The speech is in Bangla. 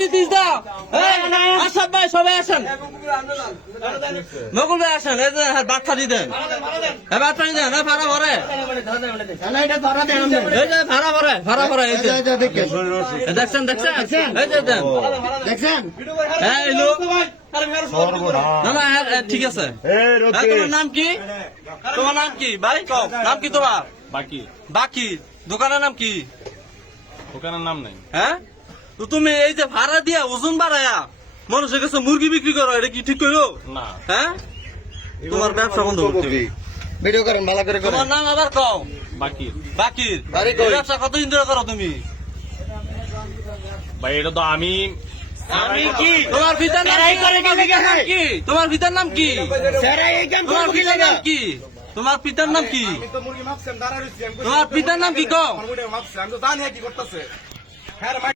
নীতিশ দা, আসাদ ভাই সবাই আসেন, নকুল ভাই আসেন, এই যে বাচ্চাটি দেন, বাচ্চাটি দেন, ভাড়া ভরে, এই যে ভাড়া ভরে, এই যে দেখছেন, এই যে দেন, এই লোক না না ঠিক আছে। তোমার নাম কি? তোমার নাম কি ভাই? নাম কি তোমার? বাকি বাকি। দোকানের নাম কি? দোকানের নাম নাই। হ্যাঁ, তো তুমি এই যে ভাড়া দিয়া ওজন বাড়ায়া মানুষের কাছে মুরগি বিক্রি করো, এটা কি ঠিক করো? না। হ্যাঁ, তোমার ব্যবসা বন্ধ করতে হবে। ভিডিও করেন ভালো করে করেন। তোমার নাম আবার কও। বাকি বাকির বাড়ি কই? ব্যবসা কতদিন ধরে করো তুমি? ভাই এটা তো আমি কি তোমার পিতার নাম কি? তোমার পিতার নাম কি? তোমার পিতার নাম কি? তোমার পিতার নাম কি? তোমার পিতার নাম কি কও?